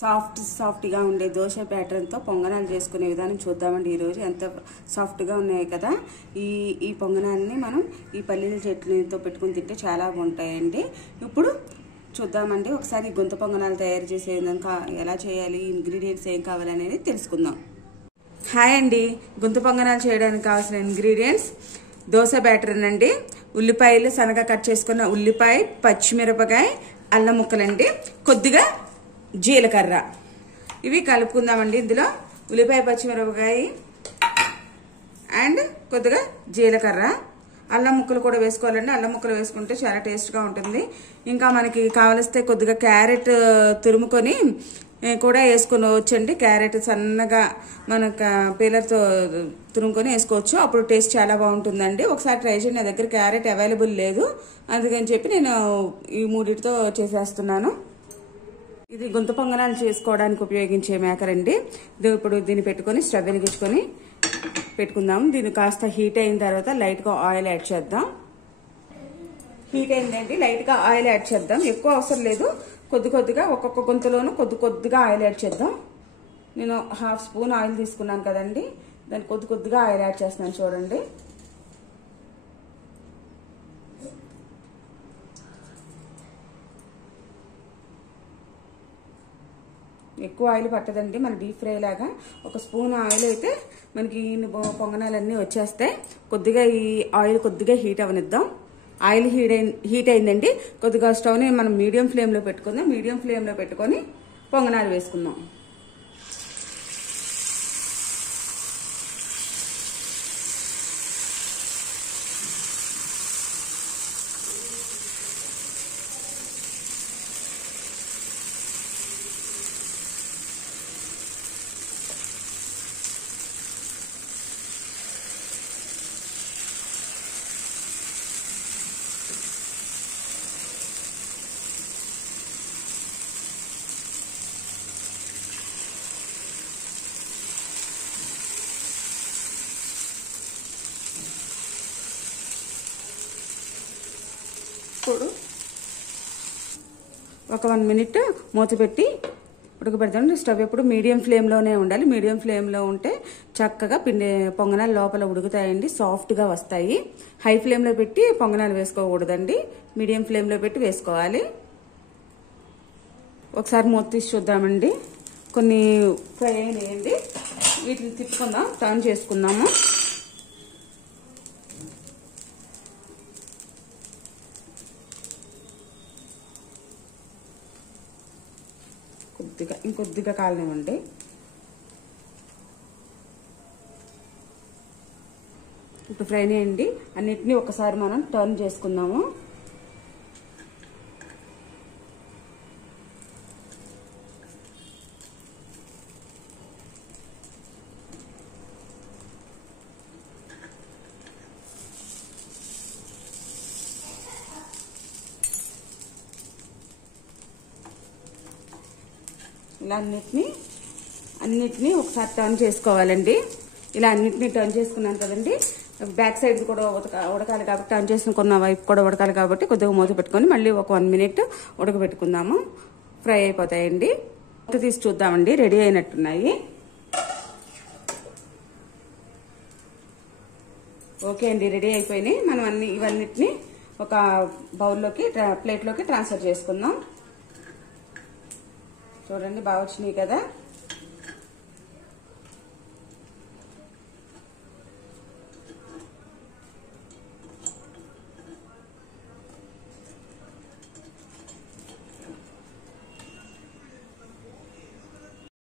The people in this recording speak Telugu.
సాఫ్ట్గా ఉండే దోశ ప్యాటర్న్తో పొంగనాలు చేసుకునే విధానం చూద్దామండి. ఈరోజు ఎంత సాఫ్ట్గా ఉన్నాయి కదా. ఈ పొంగనాలని మనం ఈ పల్లీల చట్నీతో పెట్టుకుని తింటే చాలా బాగుంటాయండి. ఇప్పుడు చూద్దామండి. ఒకసారి గుంత పొంగనాలు తయారు చేసే విధంగా ఎలా చేయాలి, ఇంగ్రీడియంట్స్ ఏం కావాలనేది తెలుసుకుందాం. హాయ్ అండి. గుంత పొంగనాలు చేయడానికి కావాల్సిన ఇంగ్రీడియంట్స్ దోశ బ్యాటర్ అండి, ఉల్లిపాయలు సన్నగా కట్ చేసుకున్న ఉల్లిపాయ, పచ్చిమిరపకాయ, అల్లం ముక్కలండి, కొద్దిగా జీలకర్ర. ఇవి కలుపుకుందామండి. ఇందులో ఉల్లిపాయ, పచ్చిమిరపకాయ అండ్ కొద్దిగా జీలకర్ర, అల్లం ముక్కలు కూడా వేసుకోవాలండి. అల్లం ముక్కలు వేసుకుంటే చాలా టేస్ట్గా ఉంటుంది. ఇంకా మనకి కావలిస్తే కొద్దిగా క్యారెట్ తురుముకొని కూడా వేసుకొని వచ్చండి. క్యారెట్ సన్నగా మనకు పీలర్తో తురుముకొని వేసుకోవచ్చు, అప్పుడు టేస్ట్ చాలా బాగుంటుందండి. ఒకసారి ట్రై చేయండి. నా దగ్గర క్యారెట్ అవైలబుల్ లేదు, అందుకని చెప్పి నేను ఈ మూడిటితో చేసేస్తున్నాను. ఇది గుంత పొంగనాలు చేసుకోవడానికి ఉపయోగించే మేకర్ అండి. ఇప్పుడు దీన్ని పెట్టుకొని స్టవ్ వెలిగించుకొని పెట్టుకుందాం. దీన్ని కాస్త హీట్ అయిన తర్వాత లైట్గా ఆయిల్ యాడ్ చేద్దాం. హీట్ అయిందండి, లైట్గా ఆయిల్ యాడ్ చేద్దాం. ఎక్కువ అవసరం లేదు, కొద్దిగా ఒక్కొక్క గుంతలోనూ కొద్దిగా ఆయిల్ యాడ్ చేద్దాం. నేను 1/2 స్పూన్ ఆయిల్ తీసుకున్నాను కదండి, దాన్ని కొద్దిగా ఆయిల్ యాడ్ చేస్తున్నాను. చూడండి, ఎక్కువ ఆయిల్ పట్టదండి మన డీప్ ఫ్రై లాగా. 1 స్పూన్ ఆయిల్ అయితే మనకి పొంగనాలన్నీ వచ్చేస్తాయి. కొద్దిగా ఈ ఆయిల్ కొద్దిగా హీట్ అవనిద్దాం. ఆయిల్ హీట్ అయిందండి. కొద్దిగా స్టవ్ని మనం మీడియం ఫ్లేమ్లో పెట్టుకుందాం. మీడియం ఫ్లేమ్లో పెట్టుకొని పొంగనాలు వేసుకుందాం. ఇప్పుడు ఒక 1 మినిట్ మూత పెట్టి ఉడకబెడతాం. స్టవ్ ఎప్పుడు మీడియం ఫ్లేమ్లోనే ఉండాలి. మీడియం ఫ్లేమ్లో ఉంటే చక్కగా పొంగనాలు లోపల ఉడుకుతాయండి, సాఫ్ట్గా వస్తాయి. హై ఫ్లేమ్లో పెట్టి పొంగనాలు వేసుకోకూడదండి, మీడియం ఫ్లేమ్లో పెట్టి వేసుకోవాలి. ఒకసారి మూత తీసి చూద్దామండి. కొన్ని ఫ్రై అయినాయండి, వీటిని తిప్పుకుందాం, టర్న్ చేసుకుందాము. ఇంకొద్దిగా కాలనివ్వండి. ఇప్పుడు ఫ్రై చేయండి. అన్నిటినీ ఒకసారి మనం టర్న్ చేసుకుందాము. ఇలా అన్నిటినీ ఒకసారి టర్న్ చేసుకోవాలండి. ఇలా అన్నిటినీ టర్న్ చేసుకున్నాను కదండి. బ్యాక్ సైడ్ కూడా ఉడకాలి కాబట్టి, టర్న్ చేసుకున్న వైపు కూడా ఉడకాలి కాబట్టి కొద్దిగా మూత పెట్టుకొని మళ్ళీ ఒక 1 మినిట్ ఉడకబెట్టుకుందాము. ఫ్రై అయిపోతాయండి. మూత తీసి చూద్దామండి. రెడీ అయినట్టున్నాయి. ఓకే అండి, రెడీ అయిపోయినాయి. మనం ఇవన్నిటిని ఒక బౌల్లోకి ప్లేట్లోకి ట్రాన్స్ఫర్ చేసుకుందాం. చూడండి, బాగా వచ్చినాయి కదా.